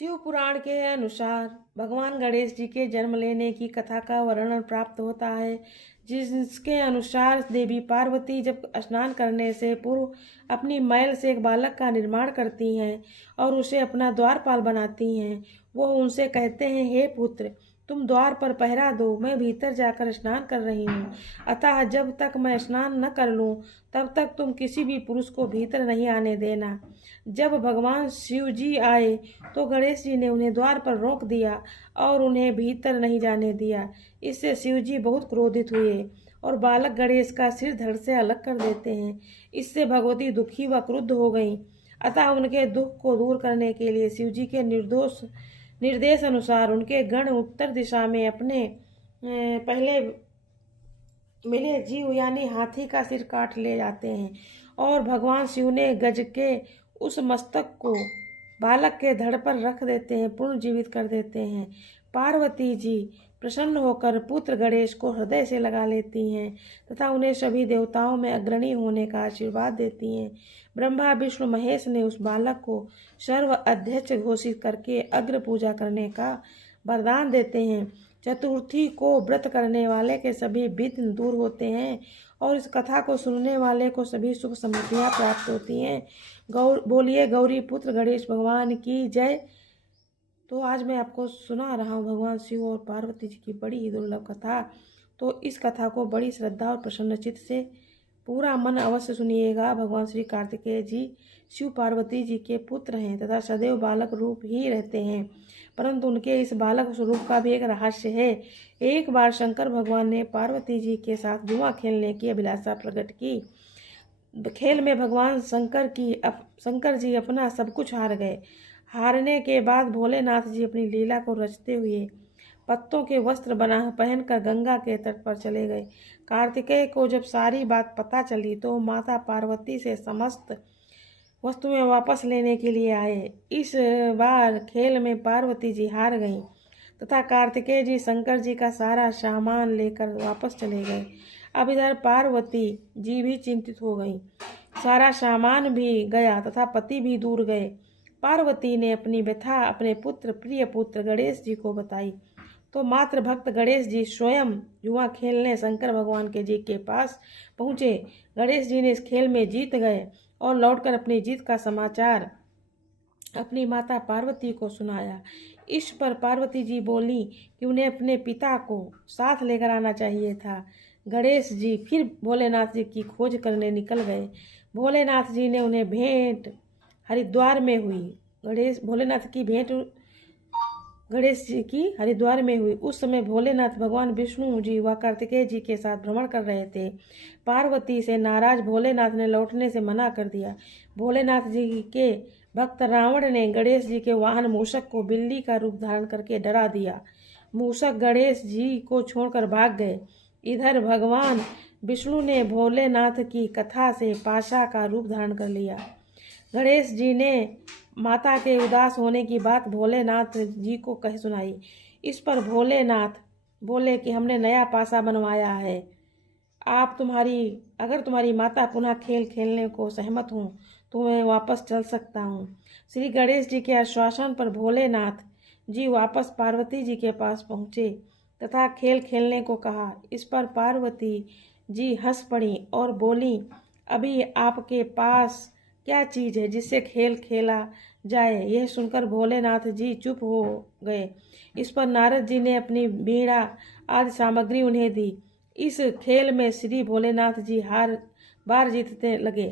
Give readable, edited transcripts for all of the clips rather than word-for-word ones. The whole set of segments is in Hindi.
शिव पुराण के अनुसार भगवान गणेश जी के जन्म लेने की कथा का वर्णन प्राप्त होता है, जिसके अनुसार देवी पार्वती जब स्नान करने से पूर्व अपनी मैल से एक बालक का निर्माण करती हैं और उसे अपना द्वारपाल बनाती हैं। वो उनसे कहते हैं, हे पुत्र, तुम द्वार पर पहरा दो, मैं भीतर जाकर स्नान कर रही हूँ। अतः जब तक मैं स्नान न कर लूँ तब तक तुम किसी भी पुरुष को भीतर नहीं आने देना। जब भगवान शिव जी आए तो गणेश जी ने उन्हें द्वार पर रोक दिया और उन्हें भीतर नहीं जाने दिया। इससे शिव जी बहुत क्रोधित हुए और बालक गणेश का सिर धड़ से अलग कर देते हैं। इससे भगवती दुखी व क्रुद्ध हो गईं। अतः उनके दुख को दूर करने के लिए शिव जी के निर्देश अनुसार उनके गण उत्तर दिशा में अपने पहले मिले जीव यानी हाथी का सिर काट ले जाते हैं और भगवान शिव ने गज के उस मस्तक को बालक के धड़ पर रख देते हैं, पुनर्जीवित कर देते हैं। पार्वती जी प्रसन्न होकर पुत्र गणेश को हृदय से लगा लेती हैं तथा उन्हें सभी देवताओं में अग्रणी होने का आशीर्वाद देती हैं। ब्रह्मा विष्णु महेश ने उस बालक को सर्व अध्यक्ष घोषित करके अग्र पूजा करने का वरदान देते हैं। चतुर्थी को व्रत करने वाले के सभी विघ्न दूर होते हैं और इस कथा को सुनने वाले को सभी सुख समृद्धियाँ प्राप्त होती हैं। बोलिए गौरी पुत्र गणेश भगवान की जय। तो आज मैं आपको सुना रहा हूँ भगवान शिव और पार्वती जी की बड़ी ही दुर्लभ कथा। तो इस कथा को बड़ी श्रद्धा और प्रसन्नचित्त से पूरा मन अवश्य सुनिएगा। भगवान श्री कार्तिकेय जी शिव पार्वती जी के पुत्र हैं तथा सदैव बालक रूप ही रहते हैं, परंतु उनके इस बालक स्वरूप का भी एक रहस्य है। एक बार शंकर भगवान ने पार्वती जी के साथ जुआ खेलने की अभिलाषा प्रकट की। खेल में भगवान शंकर जी अपना सब कुछ हार गए। हारने के बाद भोलेनाथ जी अपनी लीला को रचते हुए पत्तों के वस्त्र पहनकर गंगा के तट पर चले गए। कार्तिकेय को जब सारी बात पता चली तो माता पार्वती से समस्त वस्तुएं वापस लेने के लिए आए। इस बार खेल में पार्वती जी हार गईं तथा कार्तिकेय जी शंकर जी का सारा सामान लेकर वापस चले गए। अब इधर पार्वती जी भी चिंतित हो गईं। सारा सामान भी गया तथा पति भी दूर गए। पार्वती ने अपनी व्यथा अपने प्रिय पुत्र गणेश जी को बताई तो मात्र भक्त गणेश जी स्वयं जुआ खेलने शंकर भगवान के पास पहुँचे। गणेश जी ने इस खेल में जीत गए और लौटकर अपनी जीत का समाचार अपनी माता पार्वती को सुनाया। इस पर पार्वती जी बोली कि उन्हें अपने पिता को साथ लेकर आना चाहिए था। गणेश जी फिर भोलेनाथ जी की खोज करने निकल गए। भोलेनाथ जी ने उन्हें भेंट हरिद्वार में हुई। भोलेनाथ की भेंट गणेश जी की हरिद्वार में हुई। उस समय भोलेनाथ भगवान विष्णु जी व कार्तिकेय जी के साथ भ्रमण कर रहे थे। पार्वती से नाराज भोलेनाथ ने लौटने से मना कर दिया। भोलेनाथ जी के भक्त रावण ने गणेश जी के वाहन मूषक को बिल्ली का रूप धारण करके डरा दिया। मूषक गणेश जी को छोड़कर भाग गए। इधर भगवान विष्णु ने भोलेनाथ की कथा से पाशा का रूप धारण कर लिया। गणेश जी ने माता के उदास होने की बात भोलेनाथ जी को कह सुनाई। इस पर भोलेनाथ बोले कि हमने नया पासा बनवाया है। अगर तुम्हारी माता पुनः खेल खेलने को सहमत हो तो मैं वापस चल सकता हूँ। श्री गणेश जी के आश्वासन पर भोलेनाथ जी वापस पार्वती जी के पास पहुँचे तथा खेल खेलने को कहा। इस पर पार्वती जी हंस पड़ी और बोली, अभी आपके पास क्या चीज़ है जिससे खेल खेला जाए। यह सुनकर भोलेनाथ जी चुप हो गए। इस पर नारद जी ने अपनी वीणा आदि सामग्री उन्हें दी। इस खेल में श्री भोलेनाथ जी हर बार जीतने लगे।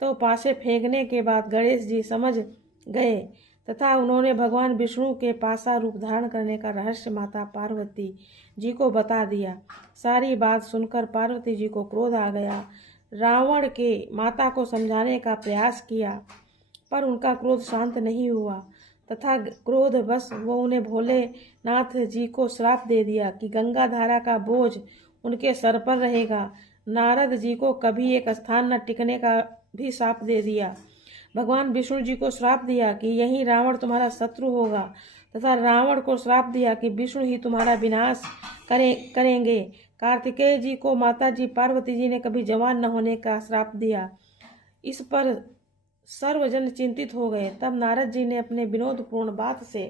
तो पासे फेंकने के बाद गणेश जी समझ गए तथा उन्होंने भगवान विष्णु के पासा रूप धारण करने का रहस्य माता पार्वती जी को बता दिया। सारी बात सुनकर पार्वती जी को क्रोध आ गया। रावण के माता को समझाने का प्रयास किया पर उनका क्रोध शांत नहीं हुआ तथा क्रोधवश वो उन्हें भोलेनाथ जी को श्राप दे दिया कि गंगा धारा का बोझ उनके सर पर रहेगा। नारद जी को कभी एक स्थान न टिकने का भी श्राप दे दिया। भगवान विष्णु जी को श्राप दिया कि यही रावण तुम्हारा शत्रु होगा तथा रावण को श्राप दिया कि विष्णु ही तुम्हारा विनाश करेंगे। कार्तिकेय जी को माता जी पार्वती जी ने कभी जवान न होने का श्राप दिया। इस पर सर्वजन चिंतित हो गए। तब नारद जी ने अपने विनोदपूर्ण बात से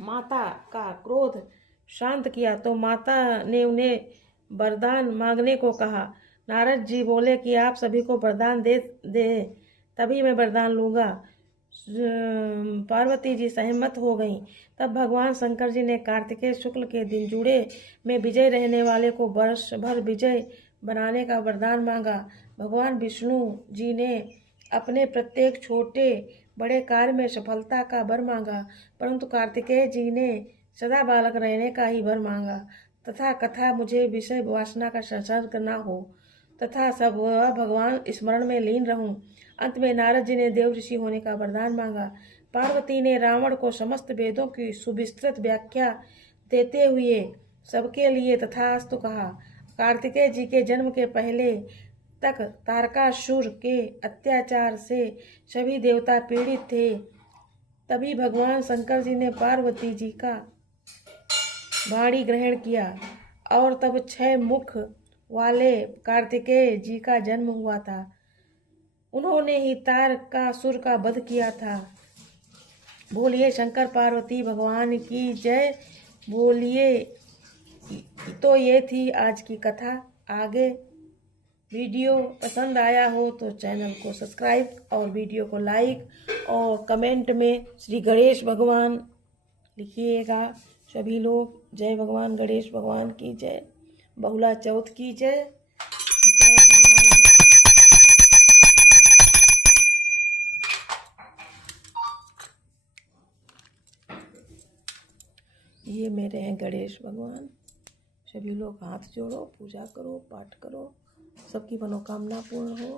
माता का क्रोध शांत किया तो माता ने उन्हें वरदान मांगने को कहा। नारद जी बोले कि आप सभी को वरदान दे तभी मैं वरदान लूंगा। पार्वती जी सहमत हो गईं। तब भगवान शंकर जी ने कार्तिकेय शुक्ल के दिन जुड़े में विजय रहने वाले को वर्ष भर विजय बनाने का वरदान मांगा। भगवान विष्णु जी ने अपने प्रत्येक छोटे बड़े कार्य में सफलता का वर मांगा, परंतु कार्तिकेय जी ने सदा बालक रहने का ही वर मांगा तथा कथा मुझे विषय वासना का संसर्ग न हो तथा सब भगवान स्मरण में लीन रहूं। अंत में नारद जी ने देव ऋषि होने का वरदान मांगा। पार्वती ने रावण को समस्त वेदों की सुविस्तृत व्याख्या देते हुए सबके लिए तथास्तु कहा। कार्तिकेय जी के जन्म के पहले तक तारकासुर के अत्याचार से सभी देवता पीड़ित थे। तभी भगवान शंकर जी ने पार्वती जी का वाणी ग्रहण किया और तब 6 मुख वाले कार्तिकेय जी का जन्म हुआ था। उन्होंने ही तारकासुर का वध किया था। बोलिए शंकर पार्वती भगवान की जय। बोलिए। तो ये थी आज की कथा। आगे वीडियो पसंद आया हो तो चैनल को सब्सक्राइब और वीडियो को लाइक और कमेंट में श्री गणेश भगवान लिखिएगा सभी लोग। जय भगवान गणेश भगवान की जय। बहुला चौथ की जय। जय भगवान। ये मेरे हैं गणेश भगवान। सभी लोग हाथ जोड़ो, पूजा करो, पाठ करो, सबकी मनोकामना पूर्ण हो।